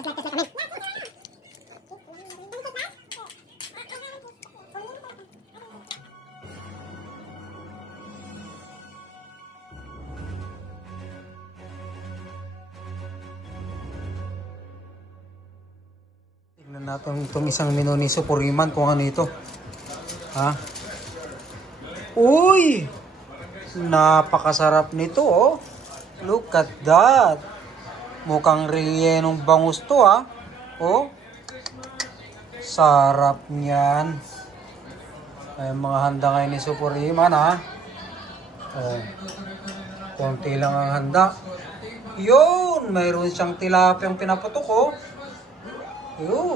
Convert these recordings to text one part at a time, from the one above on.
Tignan natin itong isang menu ni Supuriman kung ano ito. Ha? Uy! Napakasarap nito, oh. Look at that. Mukhang rellenong bangus to, ha. Oh. Sarap niyan. Ay, mga handa ngayon ni Supuriman, ha. Oh. Konti lang ang handa. Yun! Mayroon siyang tilapiyang pinaputok, oh.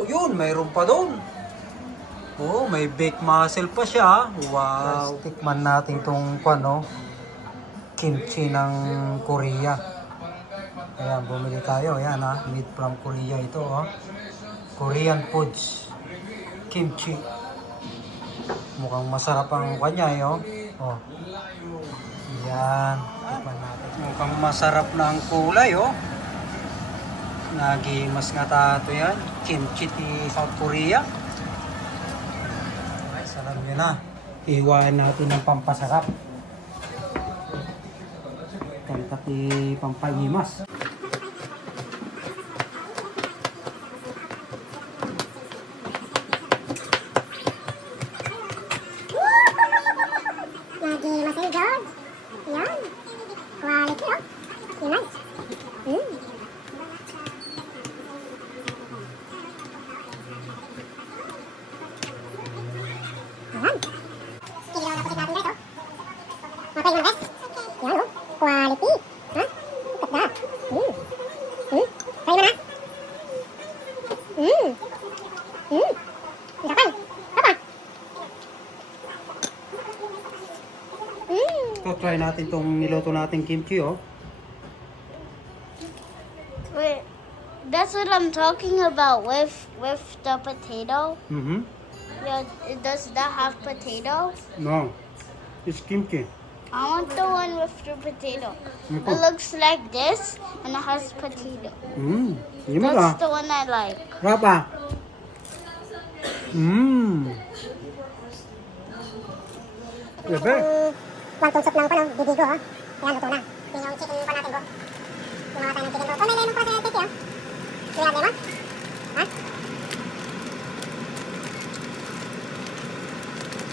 Yun, mayroon pa doon. Oh, may baked mussel pa siya. Wow. Tikman natin tong kimchi ng Korea. Ayan, bumili tayo. Ayan ha, made from Korea ito. Oh. Korean foods. Kimchi. Mukhang masarap ang kanya. Oh. Ayan, tikman natin. Mukhang masarap na ang kulay. Oh. Nagimas nga tato yan. Kimchi ti South Korea. Ay, sarap yun na. Iwain natin ng pampasarap. Kalita ti pampagimas. Nagimas ay God. Yan. Quality, oh. Yan. Quality. Ha? Look at that. Try mo na. Kapal. Papa. So, try natin tong niluto natin kimchi, oh. Wait, that's what I'm talking about with the potato. Mm-hmm. Yeah, does that have potato? No. It's kimchi. I want the one with the potato. It looks like this and it has potato. That's the one I like. Papa. Bebe. Wantong soup lang pa, no? Bibigo, ha? Ayan, luto na. Yung chicken pa natin, bro. Gumawa tayo ng chicken, bro. Oh, may lemon pa sa titi, ha? Do you have lemon? Ha?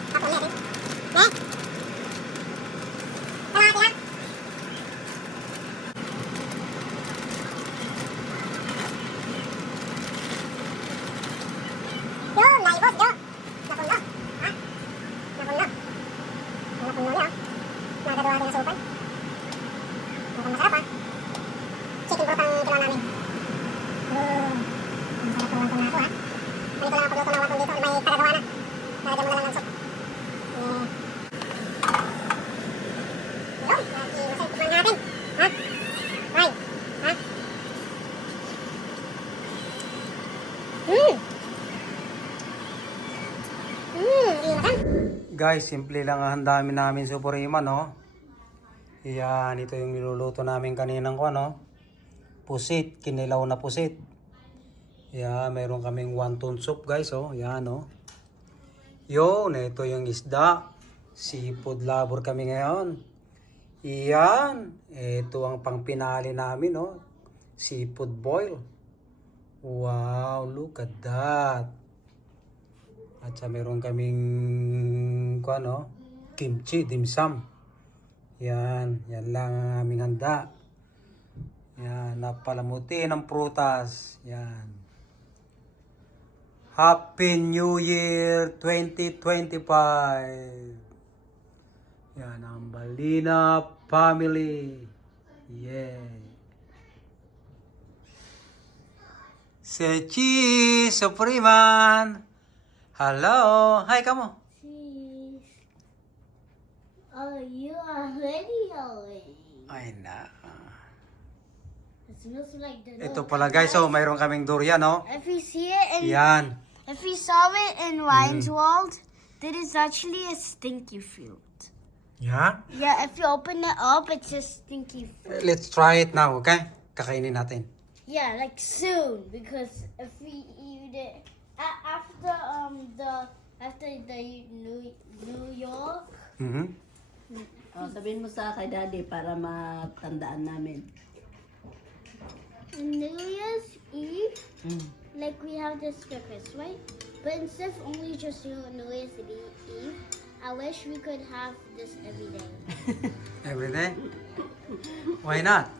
Tapos natin. Ne? Kalahati, ha? Yun, naibos, yo. Napuno. Ha? Napuno. Napuno niya, oh. Nagagawa din na sopan. Mukhang masarap, ha? Chicken broth ang kila namin. Masarap ang wantong na ito, ha? Ganito lang ang pagluto ng wantong dito. May tagagawa na. Lalagyan mo na lang ng soup. Yun, masarap. Tikman natin. Ha? Try. Ha? Masarap. Guys, simple lang ang handamin namin sa Supuriman, no? Yan, ito yung niluluto namin kaninang pusit, kinilaw na pusit. Yan, meron kaming wonton soup, guys, oh. Yan, oh. Yun, ito yung isda. Seafood lover kami ngayon. Yan, ito ang pangpinali namin, oh. Seafood boil. Wow, look at that. At sa meron kaming kimchi, dim sum. Yan lang ang aming handa. Yan, napalamuti ng prutas. Yan. Happy New Year 2025. Yan ang Balina family. Yeah. Say cheese, Supuriman. Hello. Hi, kamo. Cheese. Oh, you are ready already. Ay na. It smells like the Ito pala guys, oh, mayroon kaming durian, oh. If you see it in Yan. if you saw it in Ryan's World, that is actually a stinky fruit. Yeah? Yeah, if you open it up, it's a stinky fruit. Let's try it now, okay? Kakainin natin. Yeah, like soon, because if we eat it after the New York. Mhm. Oh, sabihin mo sa kay daddy para matandaan namin. New Year's Eve, Mm. like we have this breakfast, right? But instead of only just New Year's Eve, I wish we could have this every day. Every day? Why not?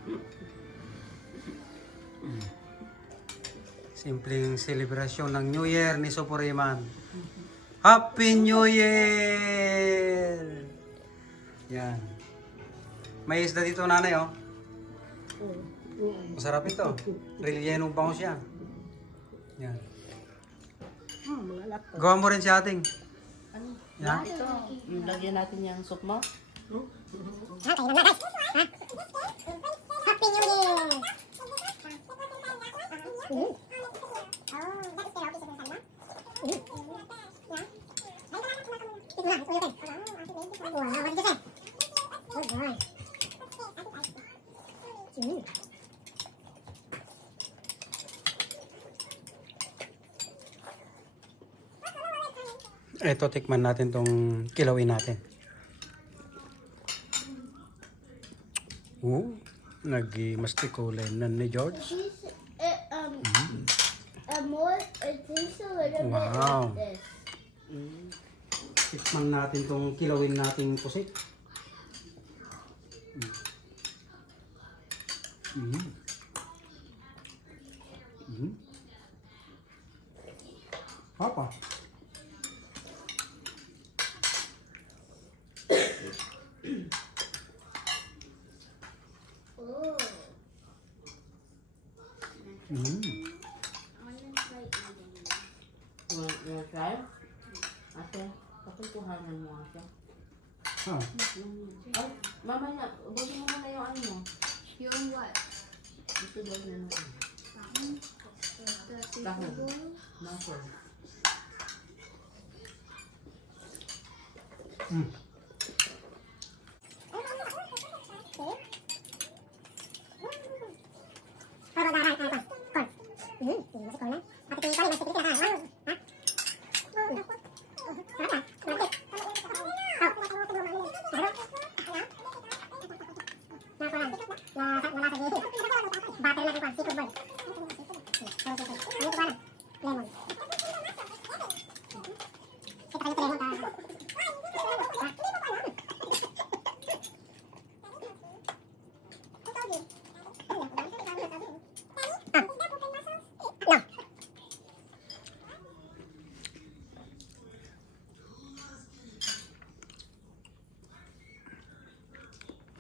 Simpleng selebrasyon ng New Year ni Supuriman. Happy New Year! Yan. May isda dito, nanay, oh. Masarap ito. Rellenong bango siya. Yan. Mga anak ko. Gawa mo rin si ating. Ano? Yan. Ito, lagyan natin yung soup mo. Ha, kailan na guys? Ha? Happy New Year! Oh, that is the office of the Salma. Yeah. Ito na, ito yun. Wow, what did you say? Oh boy. Ito, tikman natin tong kilawin natin. Nag-mastikulen na ni George. It tastes a little Wow. bit like this. Tikman natin tong kilawin nating pusit. Papa. Oh. Mm. I want to try eating it. You try? Ate, pakukuhanan mo siya. Ah, Ay, mamaya, ubusin mo muna yung ano mo. Yung what? Ito daw na naman. The Dahon. seafood bowl? Nako. Lemon. No.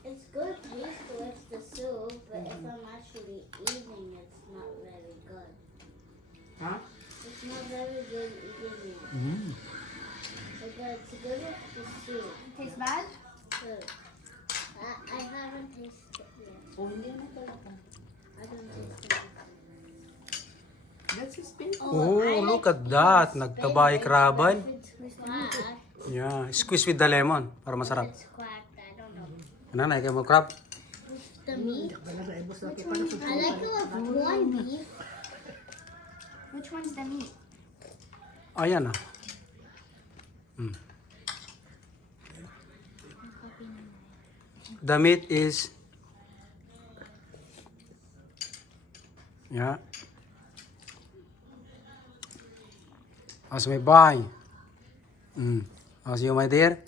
It's good taste with the soup, but if I'm actually eating, it's not very good. Ha? It's not very good eating it. mm. But it's good with the soup. Tastes bad? Good. I haven't tasted it yet. O, hindi na talaga. I don't taste it. That's his pin. Oh, I look like at that. this Nagtabay big, kraban. but if it's cracked, Yeah, squeeze with the lemon para masarap. it's cracked, I don't know. Nanay, kayo mo crab? The meat, I like it with one beef. Which one's the meat? Ayan ah. Mm. The meat is yeah. How's my boy? How's you, my dear?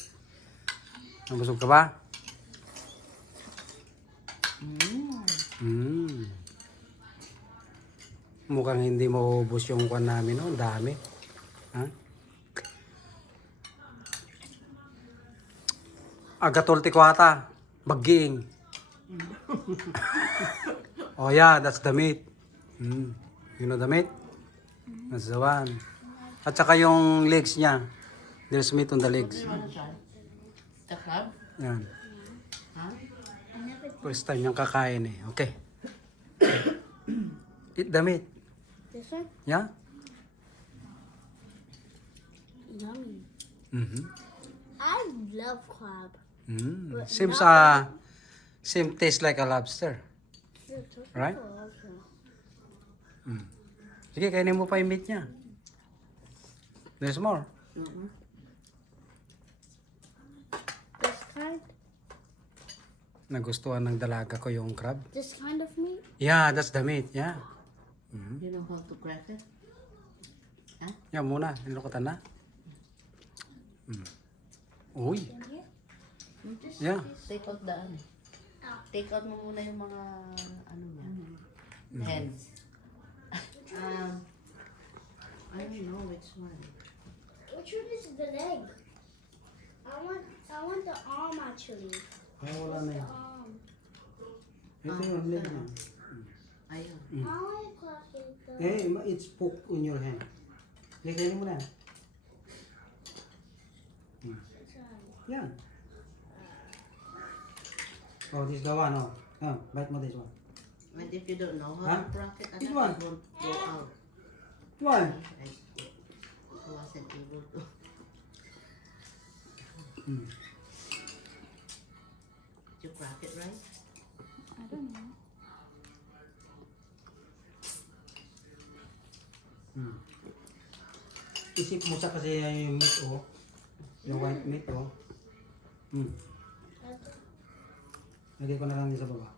Nabusog ka ba? Mukhang hindi maubos yung kwan namin, no? Ang dami. Ha? Agatol tikwata. Baging. Oh yeah, that's the meat. You know the meat? That's the one. At saka yung legs niya. There's meat on the legs. Ano siya? The crab? Yan. Ha? First time niyang kakain eh. Okay. Eat the meat. This one? Yeah? Yummy. Mm-hmm. I love crab. But Seems not same taste like a lobster. Right? Sige, kainin mo pa yung meat niya. There's more. This kind? Nagustuhan ng dalaga ko yung crab. This kind of meat? Yeah, that's the meat. Yeah. You know how to crack it? Yan muna. Nilukutan na. Uy. Yeah. Take out the ano. Take out mo muna yung mga ano niya. Hands. I don't know which one. Which one is the leg? I want the arm actually. Ay, wala na yan. Ito yung leg niya. Ayun. I want to crack it though. It's poked on your hand. Sige, kainin mo na. Yan. Oh, this is the one, oh. Bite mo this one. And if you don't know how Huh? to crack it, This it one. won't go out. One. I wasn't able to. Did you crack it right? I don't know. Isip mo sa kasi yung meat, oh. Yung white meat, oh. Lagay ko na lang din sa baba.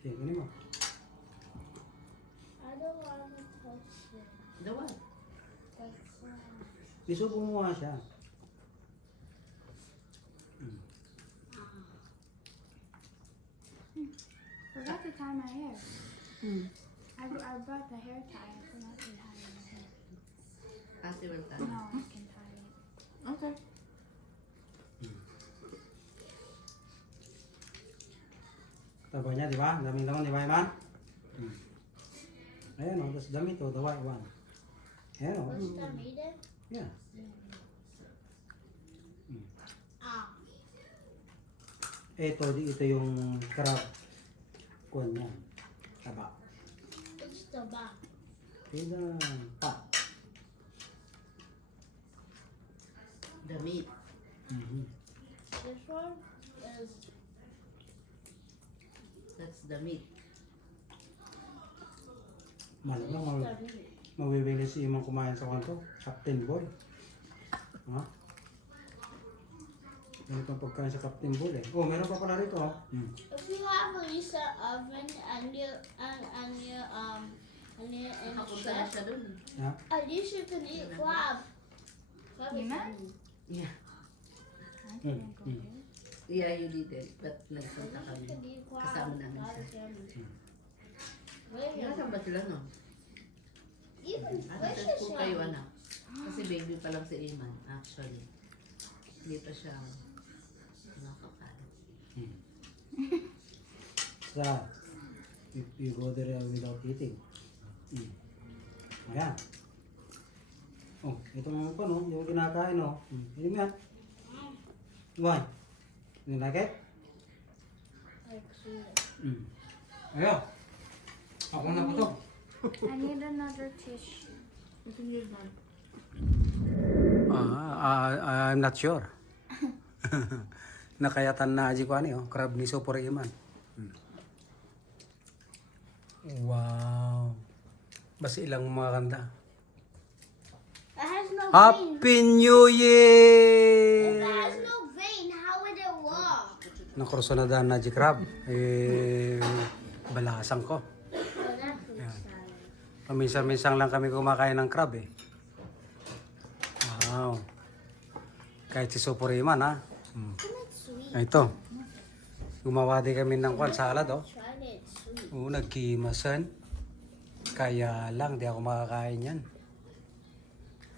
Okay, kunin mo. I don't want to touch it. The what? Isubo mo nga siya. Forgot to tie my hair. I brought the hair tie. I forgot to tie my hair. Ate will tie. Now I can tie it. Okay. Taba niya, di ba? Daming laman, di ba, Iman? Ayan, oh. That's the meat, oh. The white one. Ayan, oh. What's the meat in? Yeah. Ito yung crab. Kuwan niya. Taba. It's the back. Ito pa. The meat. This one is That's the meat. Malamang the meat. mabibili si Imang kumain sa kanto. Captain Boy. Ha? Ganito ang pagkain sa Captain Boy eh. Oh, meron pa pala rito. Oh. If you have a recent oven and you and you in Nakapunta na chef, siya dun. Ha? at least you can eat crab. Crab is You know? yummy. Yeah. I didn't go there. Yeah, you did it. But nagpunta You kami. can eat crab. Kasama namin Crab is siya. yummy. Very Nasaan yummy. ba sila no? Even Ano fish sa is school kayo yummy. anak? Kasi baby pa lang si Iman actually. Hindi pa siya nakakain. Sa, if you go there without eating. Ayan. Oh, itong ano, yung kinakain, oh. Yun nga. Why? You like it? Like sweet. Ayo. Ako na po to. I need another tissue. I'm not sure. Nakayatan na aji ko ano, crab ni Super Iman. Wow. Basta ilang mga kanta. It has no vein. Happy New If Year! it has no vein, how would it walk? Nakursunadaan na aji crab. Balasan ko. Oh, that looks sad. Paminsan-minsan lang kami kumakain ng crab eh. Wow. Kahit si Super Iman ha. Isn't it sweet? Ito. Gumawa din kami ng kwan salad oh. Tried it. It's sweet. Oo, nagkimasan. Kaya lang, di ako makakain yan.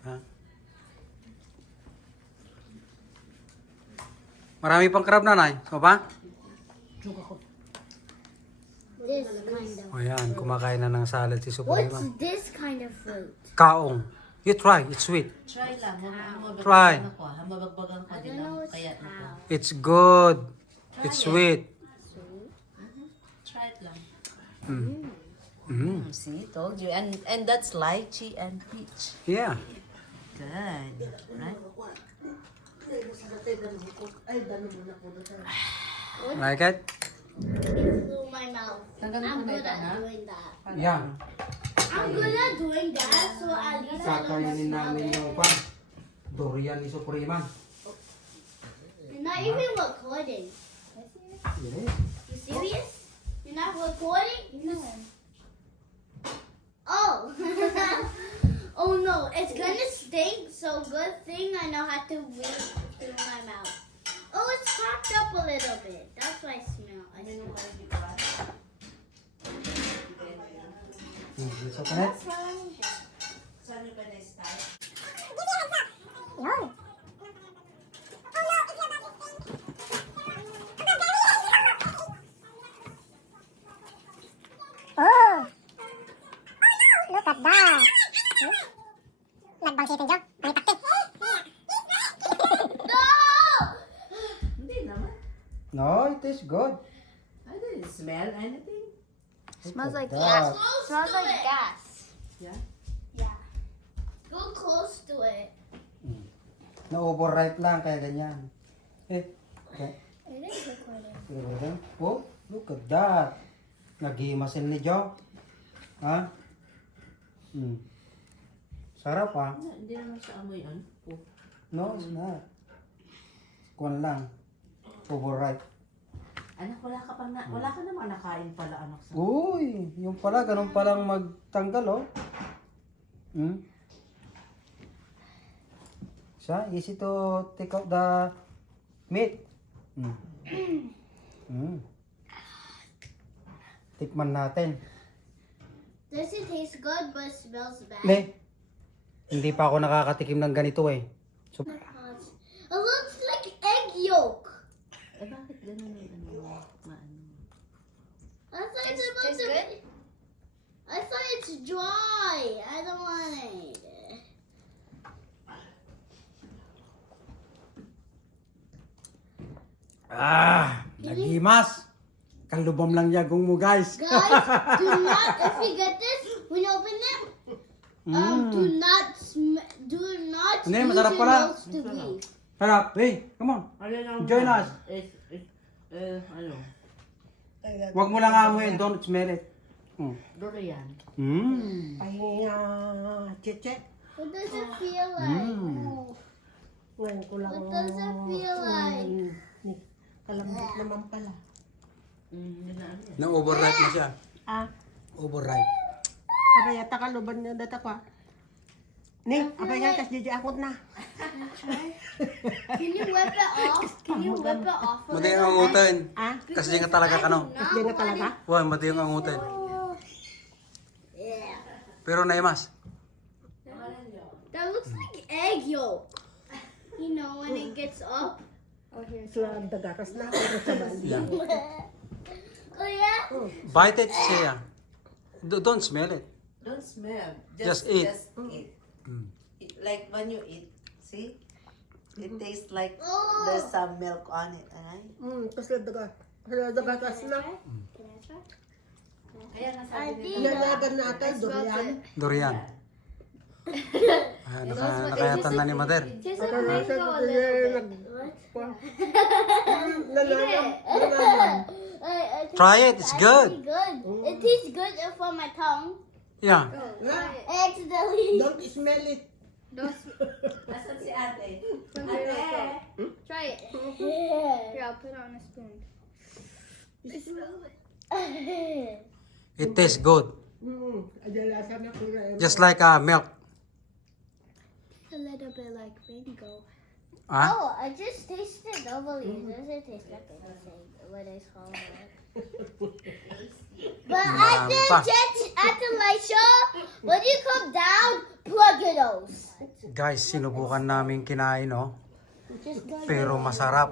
Ha? Marami pang crab nanay. O ba? This kind of. O yan, kumakain na ng salad si Super What's Iman. this kind of fruit? Kaong. You try, it's sweet. Try lang. Try. Hamabagbagan ko I din don't know lang. what's Kaya how. It's good. It's sweet. Sweet? Try it lang. See, told you. And that's lychee and peach. Yeah. Good. Right? Like it? through my mouth. Tanggalin I'm mo na good ito, at ha? doing that. Yan. I'm good at doing that, so at least I don't Kakainin smell namin it. yung pan. Durian ni Supreman. You're not even recording. Yes. You serious? You're not recording? No. Oh. Oh no, it's gonna stink, so good thing I know how to breathe through my mouth. Oh, it's cracked up a little bit. That's what I smell. Let's open it. Yun. Oh! Look at that! Lagbang sitin, Jo. Ang itakti. No! Hindi naman. No, it is good. I didn't smell anything. Smells like that. Close Smells to like it. gas. Yeah. Yeah. Go close to it. Na-overripe lang, kaya ganyan. Eh, okay. It is recording. Oh, look at that. Nagimasin ni Jo. Ha? Sarap ah. Hindi naman siya amoy ano. Oh. No, it's not. Kuwan lang. Overripe. Anak, wala ka namang nakain pala, anak. Sa Uy, yung pala, ganun palang magtanggal, oh. Siya, easy to take out the meat. Tikman natin. Does it taste good but smells bad? Hindi pa ako nakakatikim ng ganito eh. So, It looks like egg yolk. Eh, bakit ganun yung maano? I thought it's supposed to be. I thought it's dry. I don't want it. nagimas. Kalubam lang yagong mo, guys. Guys, do not, if you get this, when you open it, do not Hindi, use masarap your pala. nose to breathe. Harap, hey, come on. Join us. Ano? Huwag mo lang amoyin, don't smell it. Durian. Cheche. What does it feel like? Ngayon ko lang. What does it feel like? Kalambot naman pala. Na-overripe na siya. Ah, Overripe. abay yata kaluban niya data ko. Ni, abay nga kas DJ akot na. Can you whip it off? Can you whip it off? a Madi little ang angutin. Ah, Kasi nga talaga ka, no? kas di nga talaga. Why, madi ang angutin. Yeah. Pero naimas. That looks like egg yolk. You know, when it gets up. Sila dagaras na pero sa bali. Oh, yeah? Bite it siya. Don't smell it. Don't smell. Just eat. Just eat. Like when you eat, see? It tastes like Oh. there's some milk on it, right? Sila dagaras na. Can I try? Kaya nga sabi Yalagan na ata, durian. Durian. Nakayatan na ni Mother. Tastes Ata like na siya, mango a kaya little bit. nalaman. Try it, it's good. Good. It tastes good for my tongue. Yeah. I accidentally. Don't smell it. Nasaan si ate? Ate! Try it. Here, I'll put it on a spoon. It tastes good. Adalasan na ko rin. Just like milk. A little bit like mango. Ah? Oh, I just tasted normally. It doesn't taste like anything when I swallow it. But at the light show, when you come down, plug your nose. Guys, sinubukan namin kinain, no? Just go. Pero masarap.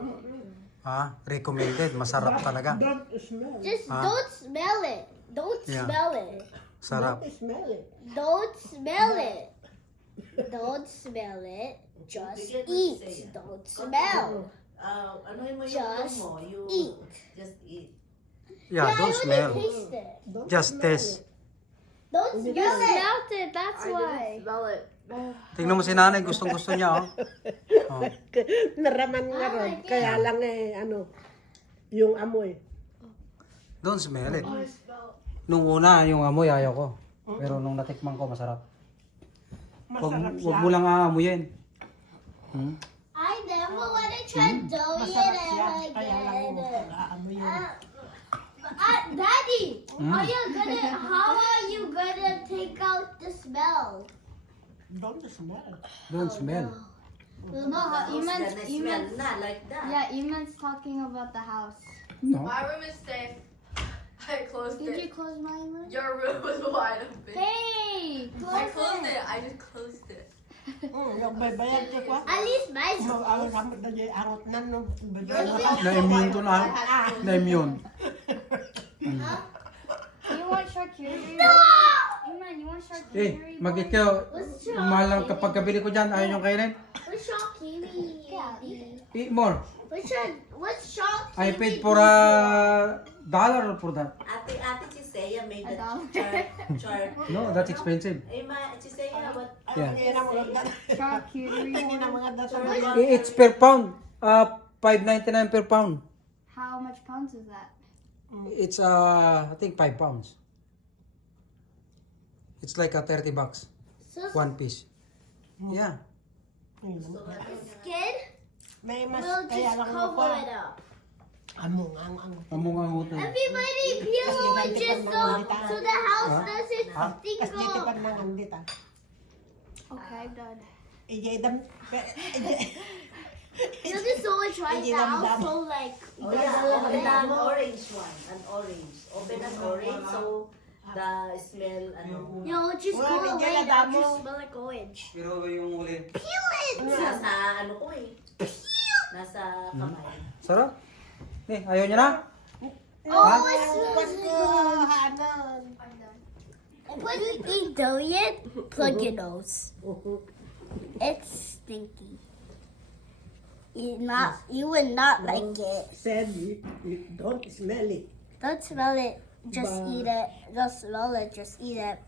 Ha? Recommended. Masarap talaga. Don't smell. Just Ah. don't smell it. Don't Yeah. smell it. Sarap. Smell it. Don't smell it. Don't smell it. Just eat. Don't smell. Ano mo yung Just mo? You eat. just eat. Yeah, I don't already smell. taste it. Just taste. Don't You smell it. smelled it, that's why. Smell it. Tingnan mo si nanay. Gustong-gusto niya, oh. Oh. Naraman nga ron. Kaya lang ano, yung amoy. Don't smell it. Nung una, yung amoy, ayaw ko. Pero nung natikman ko, masarap. Masarap Huwag siya. mo lang aamuyin. I never want to try dough Masarap siya. yet Kaya lang again. mo, ano yun. Daddy, how are you gonna take out the smell? Don't smell. Don't smell. Mama, Iman's smell na like that. Yeah, Iman's talking about the house. No. My room is safe. I closed Did it. you close my room? Your room was wide open. Hey, I close closed it. it. I just closed it. Yung baybayan ko ko. At least mine's Ang ramot na dyan, angot na nung Na-immune to na. Na-immune. You want charcuterie? Iman, you want Eh, charcuterie? mag-eat kayo. Mahal lang kapag kabili ko dyan, ayaw nyo kainin. What's Shawkini? Eat more. What's Shawkini? I paid for $1 for that. Ate Chisea made A that dollar. chart. No, that's expensive. Chisea, what? Yeah. Charcuterie. Tingin ang mga data. It's per pound. $5.99 per pound. How much pounds is that? It's I think 5 pounds. It's like a $30. One piece. Yeah. Skin? May mas We'll kaya just lang mo cover ko. it up. Among ang angot. Among ang uto. Everybody peel oranges so the house doesn't stink Kas dito pa up. nang andita. Okay, I'm done. Ijay dam. You know, so much right now, so like, Oh yeah, open an orange one. An orange. Open an orange so the smell, ano. yo, just Well, go we away get a now, double. just smell like orange. Pero yung uli. Peel it! Nasa ano ko eh. Nasa kamay. Sarap. Eh, ayaw nyo na? Oh, it smells Gusto good. hanan. When you eat dough yet, plug your nose. It's stinky. You would not like it. Said you don't smell it. Don't smell it. Just eat it. Don't smell it. Just eat it.